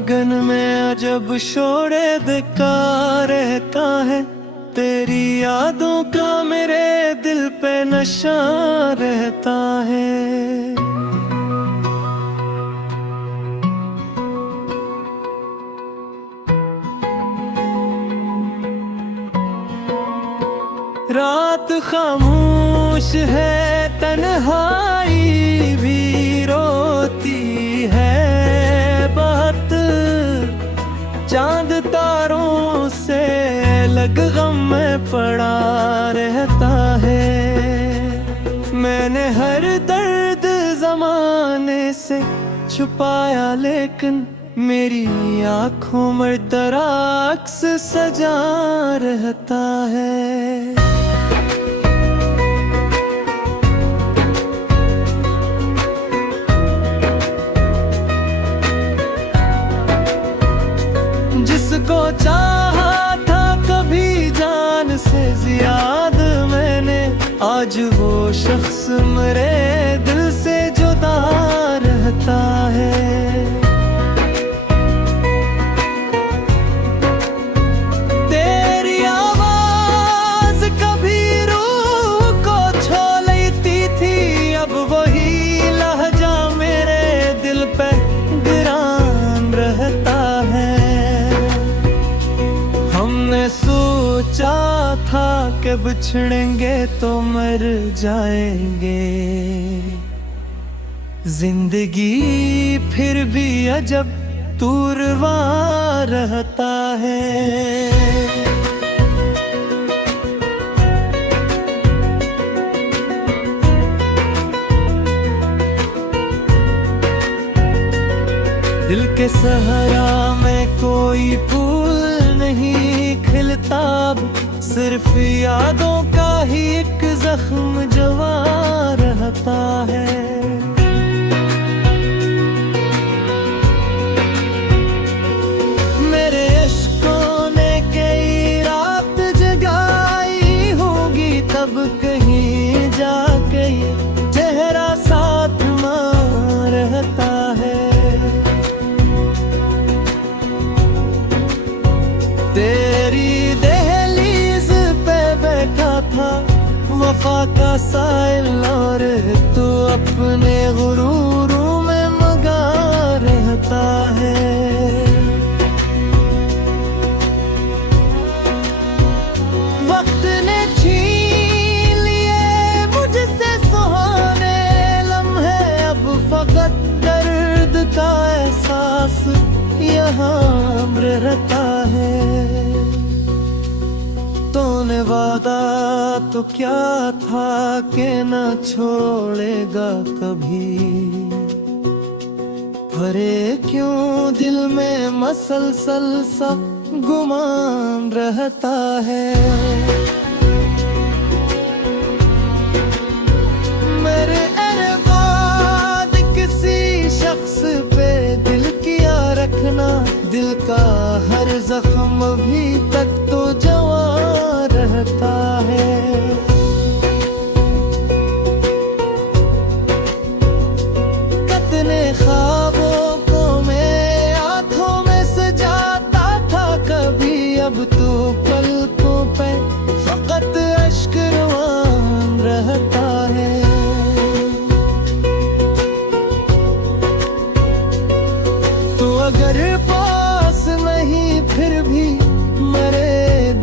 आंगन में अजब शोरे बेकार रहता है, तेरी यादों का मेरे दिल पे नशा रहता है। रात खामोश है, तन्हाई भी रोती है बहुत, चांद तारों से लग गम में पड़ा रहता है। मैंने हर दर्द जमाने से छुपाया, लेकिन मेरी आँखों में तेरा अक्स सजा रहता है। जिसको चाहा था कभी जान से ज्यादा मैंने, आज वो शख्स मेरे दिल से जुदा रहता है। तेरी आवाज कभी रूह को छू लेती थी, अब वही लहजा मेरे दिल पे गिरान रहता है। हमने सोचा था कि बिछड़ेंगे तो मर जाएंगे, जिंदगी फिर भी अजब तुरवा रहता है। दिल के सहरा में कोई फूल नहीं खिलता, सिर्फ यादों का ही एक जख्म जवा रहता है। मेरे इश्कों ने कई रात जगाई होगी, तब कहीं जा कहीं चेहरा साथ मां रहता है। तेरी दहलीज पे बैठा था वफा का साइल, और तू अपने गुरूरों में मगा रहता है। वक्त ने छीन लिए मुझसे सुहाने लम्हे, अब फकत दर्द का एहसास यहाँ रहता है। तूने वादा तो क्या था कि न छोड़ेगा कभी, भरे क्यों दिल में मसलसल सा गुमान रहता है। मेरे बाद किसी शख्स पे दिल किया रखना, दिल का हर जख्म अभी तक तो जवा रहता है। कितने ख्वाबों को मैं आंखों में सजाता था कभी, अब तो पलकों पे फकत अश्क रवान रहता है। तो अगर पास नहीं फिर भी मेरे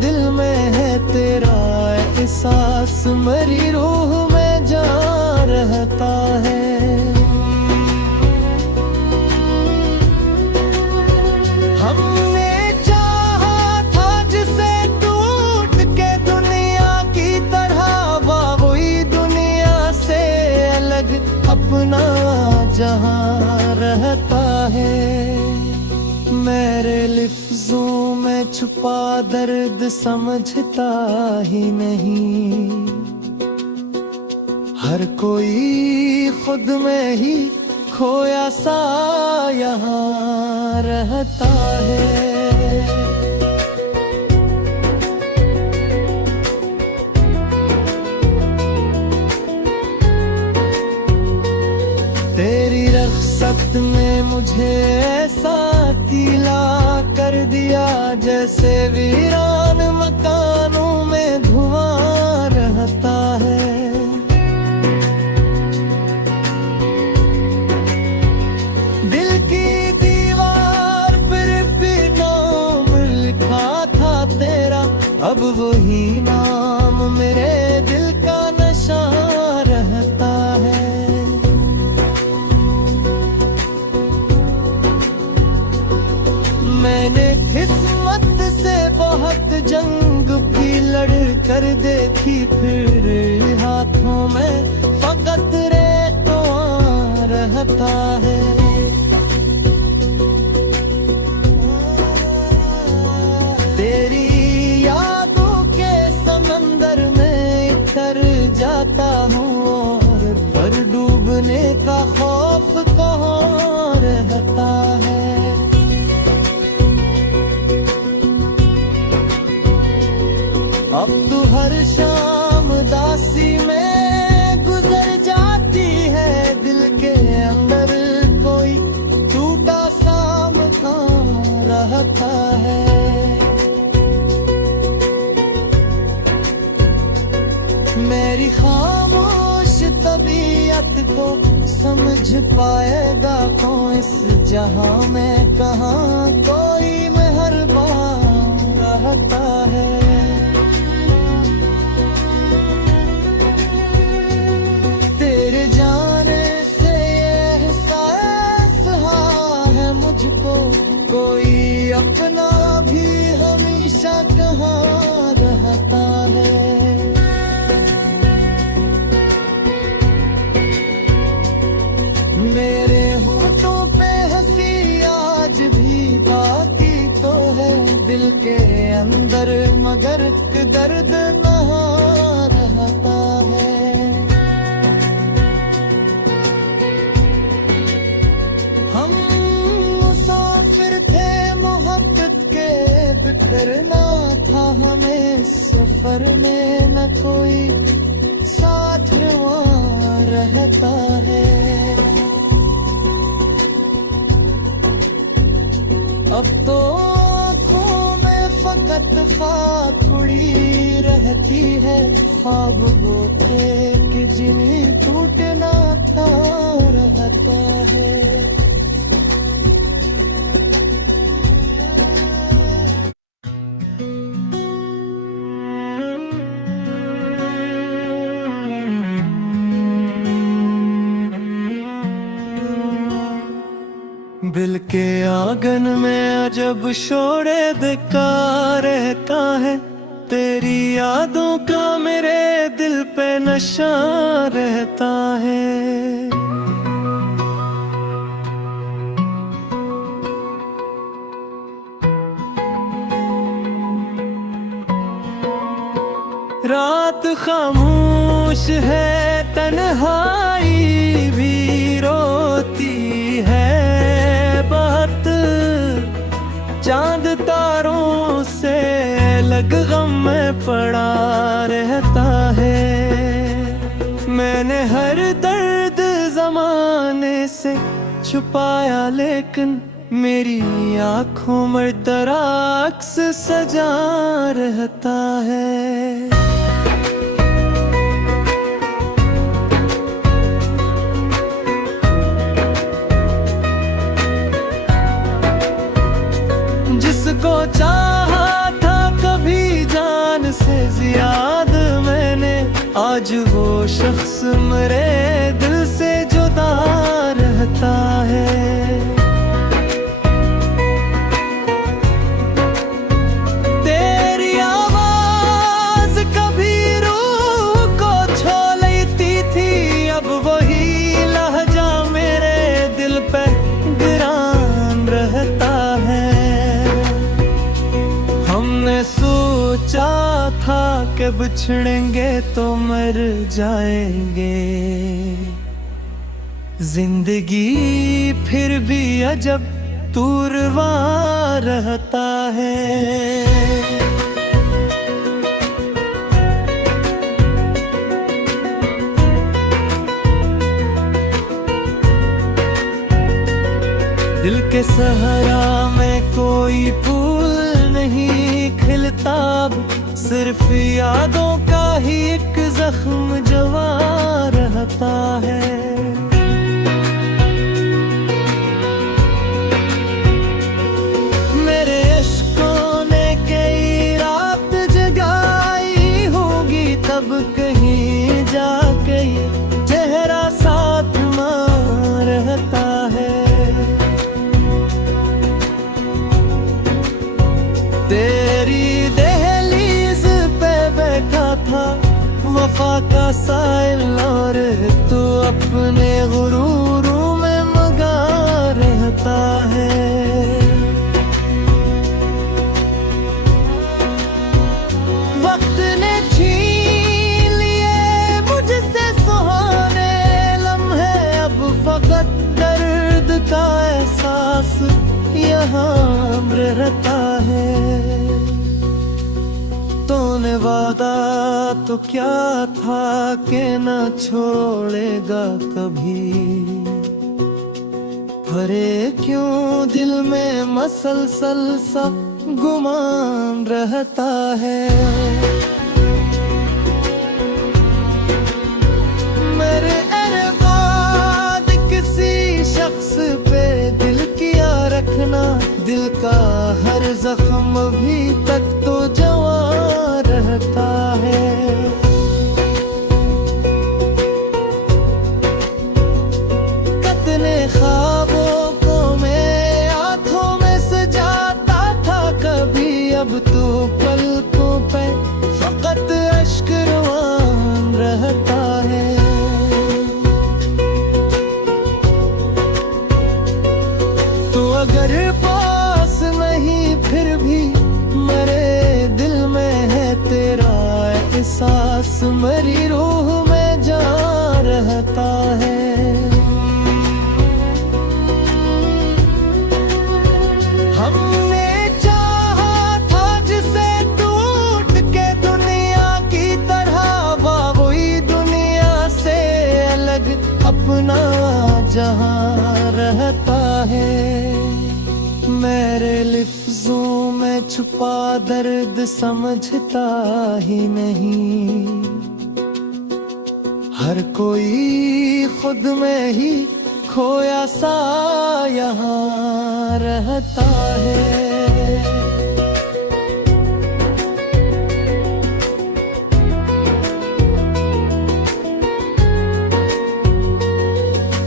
दिल में है तेरा एहसास, मेरी रूह में जा रहता है। हमने चाहा था जिसे टूट के दुनिया की तरह, वही दुनिया से अलग अपना जहां रहता है। मेरे लफ्जों में छुपा दर्द समझता ही नहीं, हर कोई खुद में ही खोया सा यहाँ रहता है। तेरी रख्सत में मुझे ऐसा किया जैसे वीरान मकानों में धुआं रहता है। दिल की दीवार पर भी नाम लिखा था तेरा, अब वही नाम मेरे दिल का नशा रहता है। मैंने किस्मत से बहुत जंग भी लड़ कर देखी, फिर हाथों में फकत रेतवा रहता है। तेरी यादों के समंदर में उतर जाता हूँ, और पर डूबने का खौफ कहाँ रहता है। अब तू हर शाम दासी में गुजर जाती है, दिल के अंदर कोई टूटा सा मकान रहता है। मेरी खामोश तबीयत को समझ पाएगा कौन, इस जहां में कहाँ कोई मेहरबान रहता है। तेरे जाने से ये एहसास है मुझको, कोई अपना भी हमेशा कहाँ रहता है। मेरे होठों पे हंसी आज भी बाकी तो है, दिल के अंदर मगर दर्द नहा रहता है। हम मुसाफिर थे मोहब्बत के, बिखरना था हमें सफर में, न कोई साथ वहाँ रहता है। अब तो आँखों में फकत फाखुड़ी रहती है, ख्वाब वो थे कि जिन्हें टूटना था रहता है। दिल के आंगन में अजब शोरे दिखा रहता है, तेरी यादों का मेरे दिल पे नशा रहता है। रात खामोश है, तन्हाई भी रोती है बहुत, चांद तारों से लग गम में पड़ा रहता है। मैंने हर दर्द जमाने से छुपाया, लेकिन मेरी आँखों में दराक्स सजा रहता है। जिसको चाहा था कभी जान से ज्यादा मैंने, आज वो शख्स मेरे दिल से जुदा रहता है। तेरी आवाज कभी रूह को छू लेती थी, अब वही लहजा मेरे दिल पे गिरान रहता है। हमने सोचा था कि बिछड़ेंगे तो मर जाएंगे, जिंदगी फिर भी अजब दूरवा रहता है। दिल के सहारा में कोई फूल नहीं नहीं खिलता अब, सिर्फ यादों का ही एक जख्म जवा रहता है। मेरे इश्कों ने कई रात जगाई होगी, तब कहीं जा कहीं चेहरा साथ मां रहता है। तेरी दहलीज पे बैठा था वफा का साइल, और तू अपने गुरूरों में मगा रहता है। वक्त ने छीन लिए मुझसे सुहाने लम्हे, अब फकत दर्द का एहसास यहाँ रहता है। तूने वादा तो क्या था कि न छोड़ेगा कभी, भरे क्यों दिल में मसलसल सा गुमान रहता है। मेरे अरबाद किसी शख्स पे दिल किया रखना, दिल का हर जख्म भी तक तो जवां रहता है। कितने ख्वाबों को मैं आंखों में सजाता था कभी, अब तो पलकों पे फकत अश्क रवान रहता है। तो अगर पास नहीं फिर भी मेरे दिल में है तेरा एहसास, मेरी रूह में जा रहता है। हमने चाहा था जिसे टूट के दुनिया की तरह, वही दुनिया से अलग अपना जहां रहता है। मेरे लिफ्ज़ों में छुपा दर्द समझता ही नहीं, हर कोई खुद में ही खोया सा यहाँ रहता है।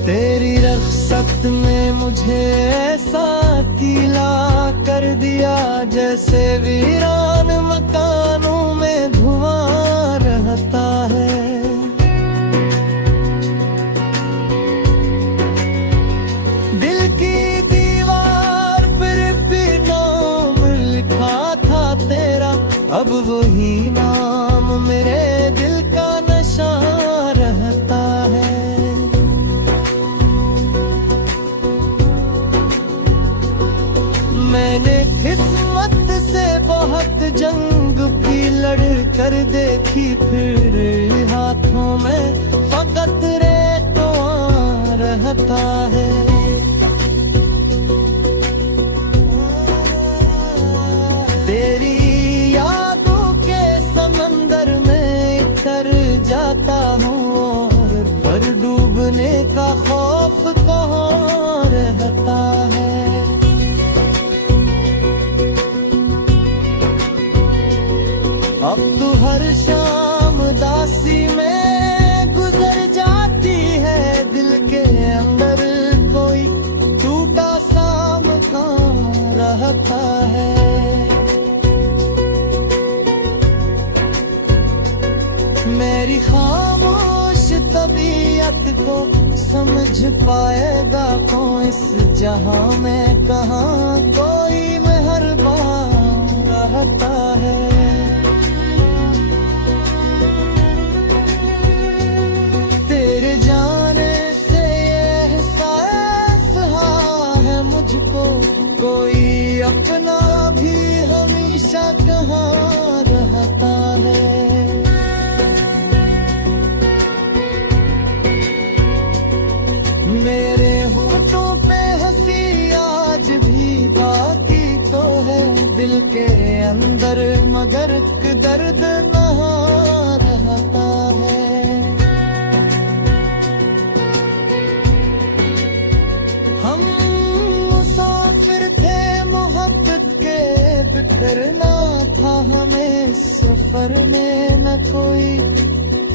तेरी रख्सत ने मुझे ऐसा गीला कर दिया, जैसे वीरान मकानों में धुआं रहता है। दिल की दीवार पर भी नाम लिखा था तेरा, अब वही नाम मेरे दिल का नशा रहता है। मैंने किस्मत से बहुत जंग भी लड़ कर देखी, फिर हाथों में फकत रेतवा रहता है। तेरी यादों के समंदर में तर जाता हूँ, और पर डूबने का खौफ कहाँ रहता है। अब तो हर शाम दासी में गुजर जाती है, दिल के अंदर कोई टूटा सा मकान रहता है। मेरी खामोश तबीयत को समझ पाएगा कौन, इस जहां में कहाँ कोई मेहरबान रहता है। कोई अपना भी हमेशा कहाँ रहता है। मेरे होठों पे हंसी आज भी बाकी तो है, दिल के मेरे अंदर, मगर एक दर्द नहा रहता है। हम मुसाफिर थे मोहब्बत के, बिखरना था हमें सफर में, न कोई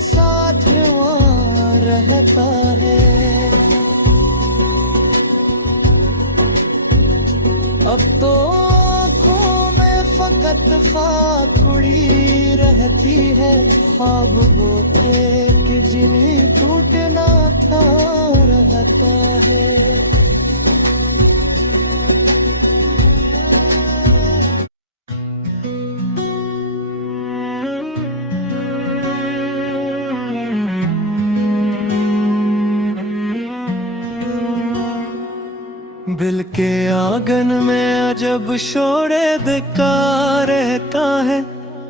साथ वहाँ रहता है। अब तो आँखों में फकत खाक उड़ी रहती है, ख्वाब वो थे कि जिन्हें टूटना था रहता है। दिल के आंगन में अजब शोरे बेकार रहता है,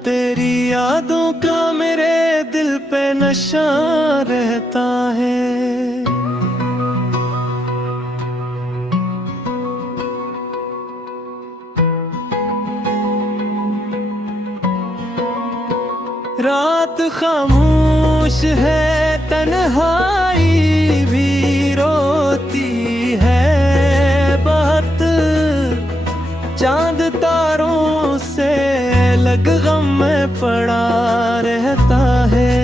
तेरी यादों का मेरे दिल पे नशा रहता है। रात खामोश है, तन्हाई भी रोती है बहुत, चांद तारों से लग गम में पड़ा रहता है।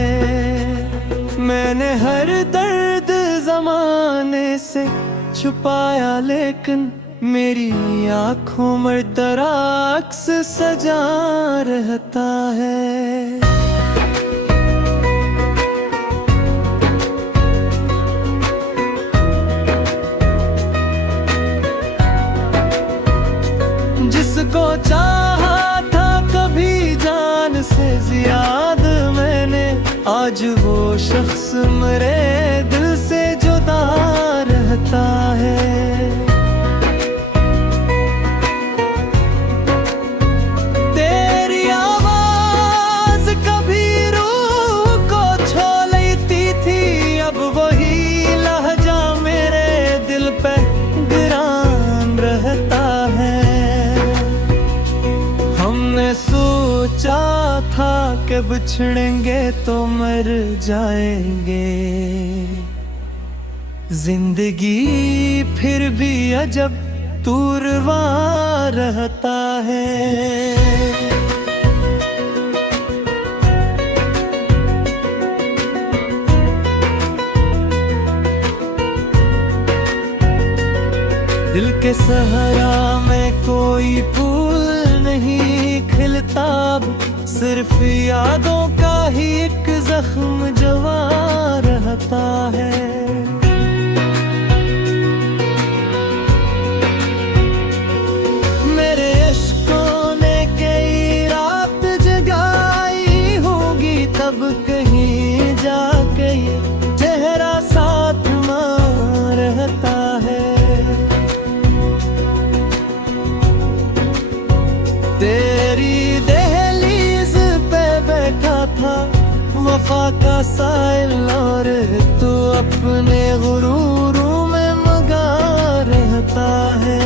मैंने हर दर्द जमाने से छुपाया, लेकिन मेरी आँखों में तेरा अक्स सजा रहता है। जिसको चाहा था कभी जान से ज्यादा मैंने, आज वो शख्स मेरे दिल से जुदा रहता है। तेरी आवाज कभी रूह को छू लेती थी, अब वही लहजा मेरे दिल पे गिरान रहता है। हमने सोचा था कि बिछड़ेंगे तो मर जाएंगे, जिंदगी फिर भी अजब तूरवा रहता है। दिल के सहरा में कोई फूल नहीं खिलता, सिर्फ यादों का ही एक जख्म जवा रहता है। मेरे इश्कों ने कई रात जगाई होगी, तब कहीं जाके चेहरा साथ मां रहता है। तेरी दहलीज पे बैठा था वफा का साइल, और तू अपने गुरूरों में मगा रहता है।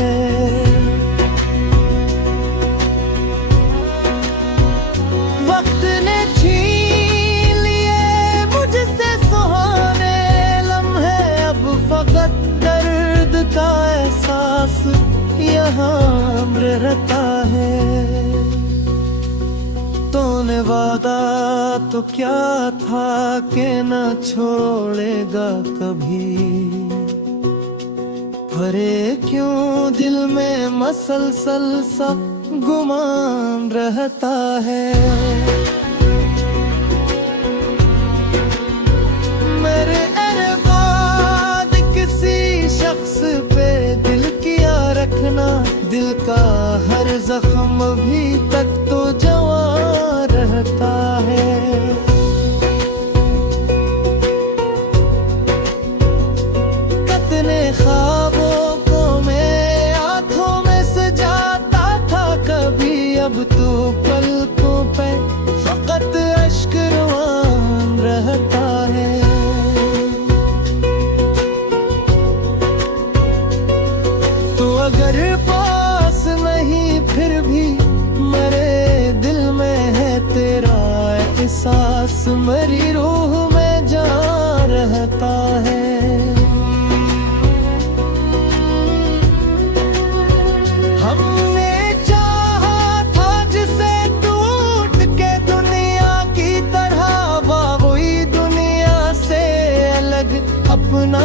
वक्त ने छीन लिए मुझसे सुहाने लम्हे, अब फकत दर्द का एहसास यहाँ रहता है। तूने वादा तो क्या था कि न छोड़ेगा कभी, भरे क्यों दिल में मसलसल सा गुमान रहता है। मेरे अरबाद किसी शख्स पे दिल किया रखना, दिल का हर जख्म अभी तक तो जवा रहता है। कितने ख्वाबों को मैं आँखों में सजाता था कभी, अब तो पलकों पे फकत अश्क रवान रहता है। तो अगर पास नहीं फिर भी मरे पास मेरी रूह में जा रहता है। हमने चाहा था जिसे टूट के दुनिया की तरह, वही दुनिया से अलग अपना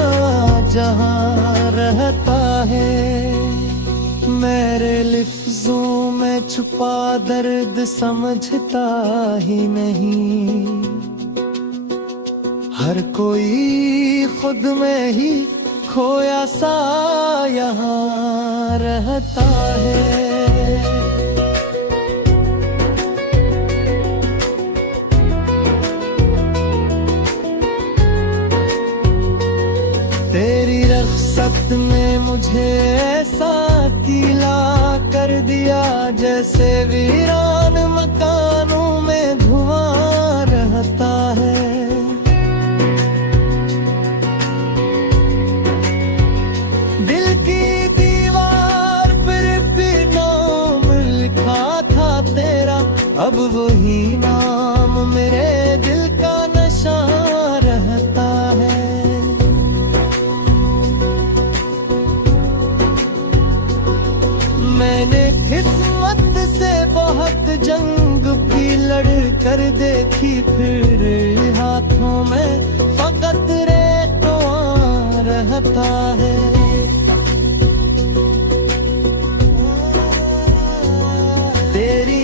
जहां रहता है। मेरे लफ्जों में छुपा दर्द समझता ही नहीं, हर कोई खुद में ही खोया सा यहाँ रहता है। तेरी रख्सत ने मुझे ऐसा गीला कर दिया, जैसे वीरान मकानों में धुआं रहता है। दिल की दीवार पर भी नाम लिखा था तेरा, अब वही नाम मेरे दिल का नशा रहता है। मैंने किस्मत से बहुत जंग भी लड़ कर देखी, फिर हाथों में फकत रेतवा रहता है। तेरी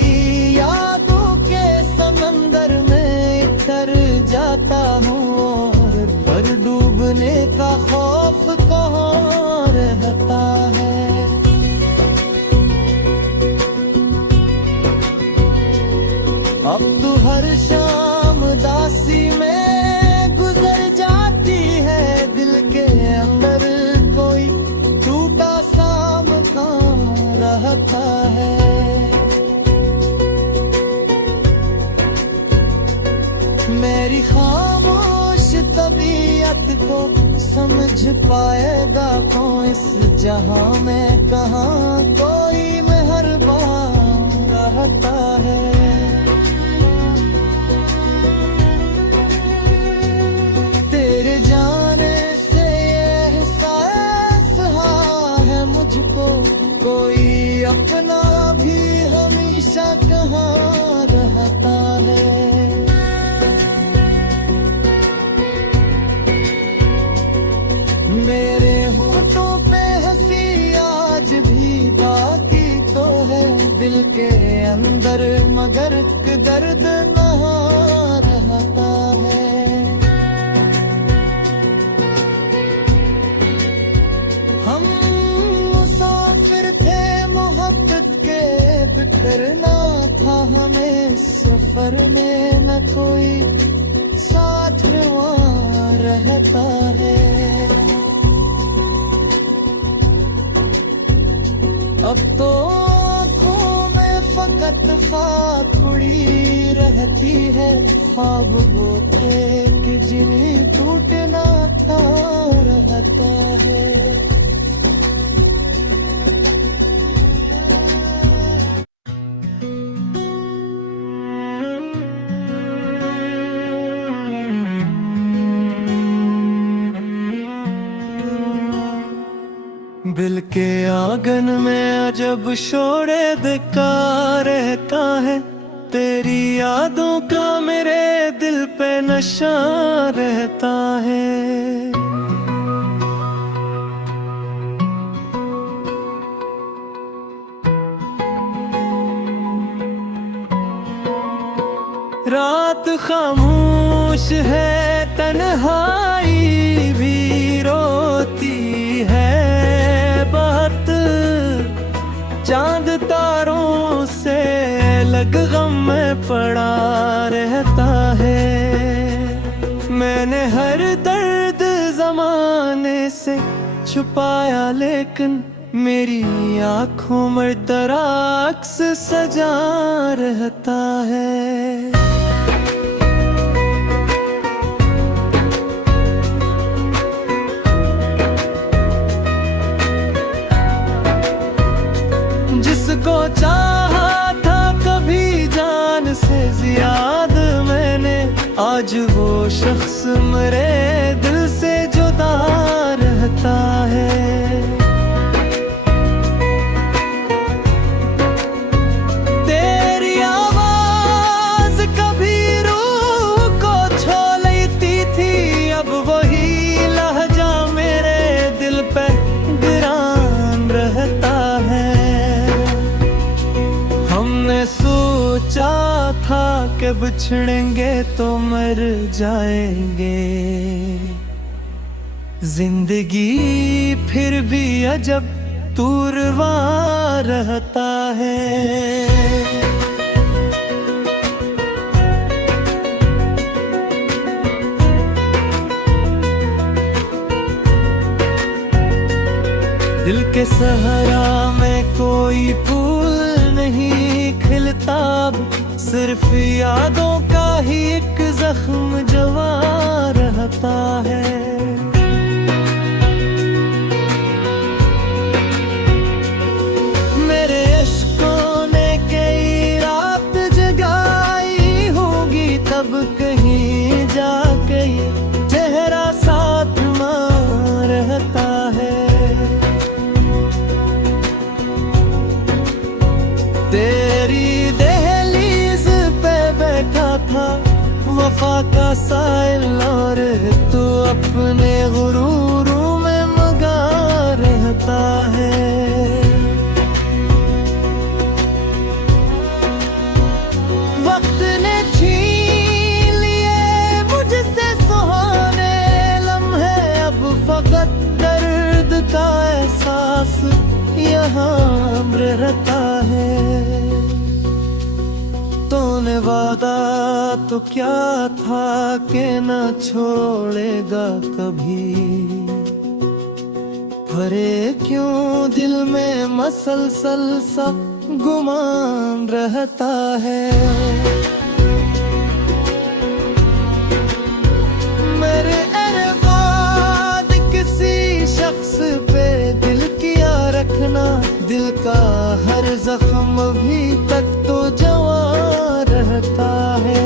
यादों के समंदर में तर जाता हूँ, और पर डूबने का खौफ कहाँ रहता है। अब तो हर शाम दासी में गुजर जाती है, दिल के अंदर कोई टूटा सा मकान रहता है। मेरी खामोश तबीयत को समझ पाएगा कौन इस जहां में, कहाँ कोई मेहरबान रहता है। कोई अपना भी हमेशा कहाँ रहता है। मेरे होठों पे हंसी आज भी बाकी तो है, दिल के अंदर मगर दर्द नहा रहता है। हम करना था हमें सफर में, न कोई साथ वहाँ रहता है। अब तो आँखों में फकत फाखुड़ी रहती है, ख्वाब वो थे कि जिन्हें टूटना था रहता है। दिल के आंगन में अजब शोरे दिखा रहता है, तेरी यादों का मेरे दिल पे नशा रहता है। रात खामोश है, तन्हाई भी रोती है बहुत, चांद तारों से लग गम में पड़ा रहता है। मैंने हर दर्द जमाने से छुपाया, लेकिन मेरी आँखों में दराक्स सजा रहता है। जिसको चाहा था कभी जान से ज्यादा मैंने, आज वो शख्स मेरे दिल से जुदा रहता है। तेरी आवाज कभी रूह को छू लेती थी, अब वही लहजा मेरे दिल पे गिरान रहता है। हमने सोचा था कि बिछड़ेंगे तो मर जाएंगे, जिंदगी फिर भी अजब तुरवा रहता है। दिल के सहरा में कोई फूल नहीं खिलता, सिर्फ यादों का ही एक जख्म जवा रहता है। मेरे इश्कों ने कई रात जगाई होगी, तब कहीं जा कहीं चेहरा साथ मां रहता है। तेरी दहलीज पे बैठा था वफा का साइल, और तू अपने गुरूरों में मगा रहता है। वक्त ने छीन लिए मुझसे सुहाने लम्हे, अब फकत दर्द का एहसास यहाँ रहता है। तूने वादा तो क्या था कि न छोड़ेगा कभी, भरे क्यों दिल में मसलसल सा गुमान रहता है। मेरे अरबाद किसी शख्स पे दिल किया रखना, दिल का हर जख्म अभी तक तो जवा रहता है।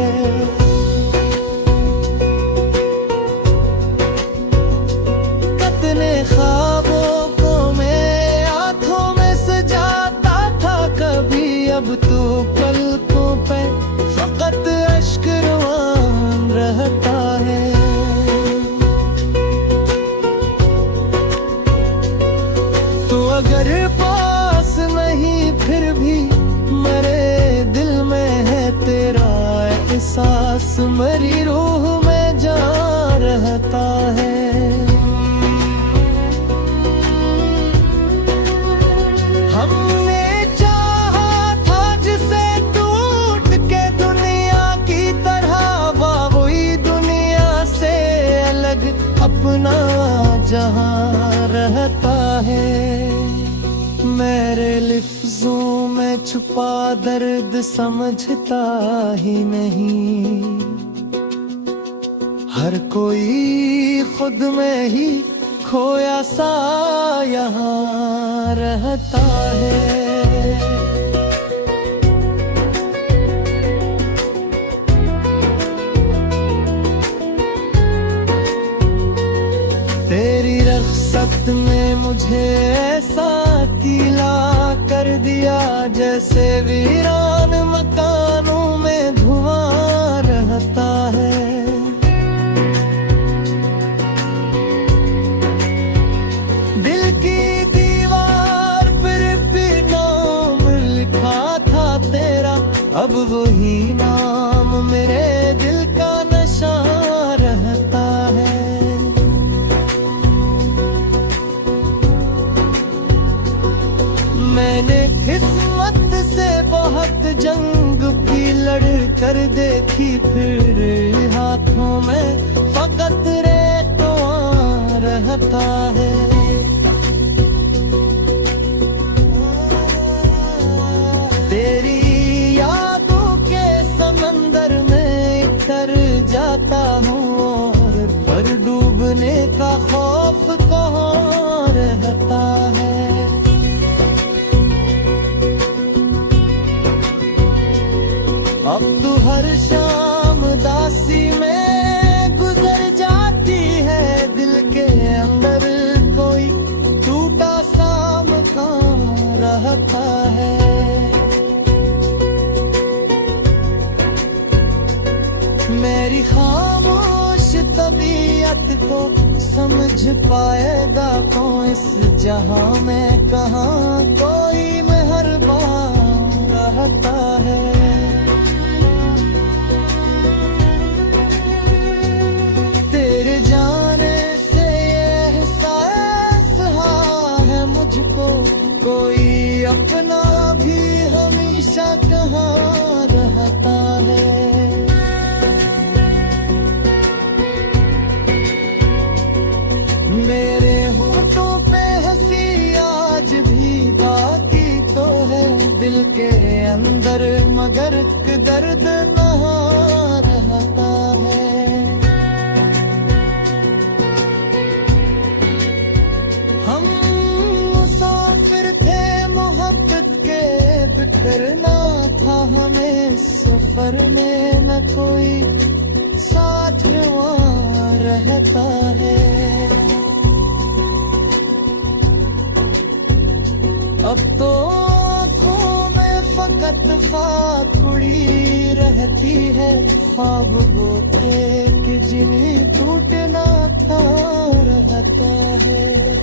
कितने ख्वाबों को मैं आंखों में सजाता था कभी, अब तो पलकों पे फकत अश्क रवान रहता है। तो अगर पास नहीं फिर भी मेरे दिल में है तेरा एहसास, मेरी रूह में जा रहता है। हमने चाहा था जिसे टूट के दुनिया की तरह, वही दुनिया से अलग अपना जहां रहता है। मेरे लिफ्ज़ों में छुपा दर्द समझता ही नहीं, हर कोई खुद में ही खोया सा यहाँ रहता है। तेरी रख्सत ने मुझे ऐसा गीला कर दिया, जैसे वीरान मकानों में धुआं रहता है। दिल की दीवार पर भी नाम लिखा था तेरा, अब वही नाम मेरे दिल का नशा रहता है। मैंने किस्मत से बहुत जंग की लड़ कर देखी, फिर हाथों में फकत रेतों रहता है। तेरी यादों के समंदर में तर जाता हूँ, और पर डूबने का खौफ कहाँ रहता है। अब तू हर शाम उदासी में गुजर जाती है, दिल के अंदर कोई टूटा सा मकान रहता है। मेरी खामोश तबीयत को समझ पाएगा कौन, इस जहां में कहाँ कोई मेहरबान रहता है। तेरे जाने से ये एहसास है मुझको, कोई अपना भी हमेशा कहाँ रहता है। मेरे होठों पे हंसी आज भी बाकी तो है, दिल के अंदर मगर एक दर्द नहा रहता है। हम मुसाफिर थे मोहब्बत के, बिखरना था हमें सफर में, न कोई साथ वहाँ रहता है। अब तो आँखों में फकत खाकुड़ी रहती है, ख्वाब वो थे कि जिन्हें टूटना था रहता है।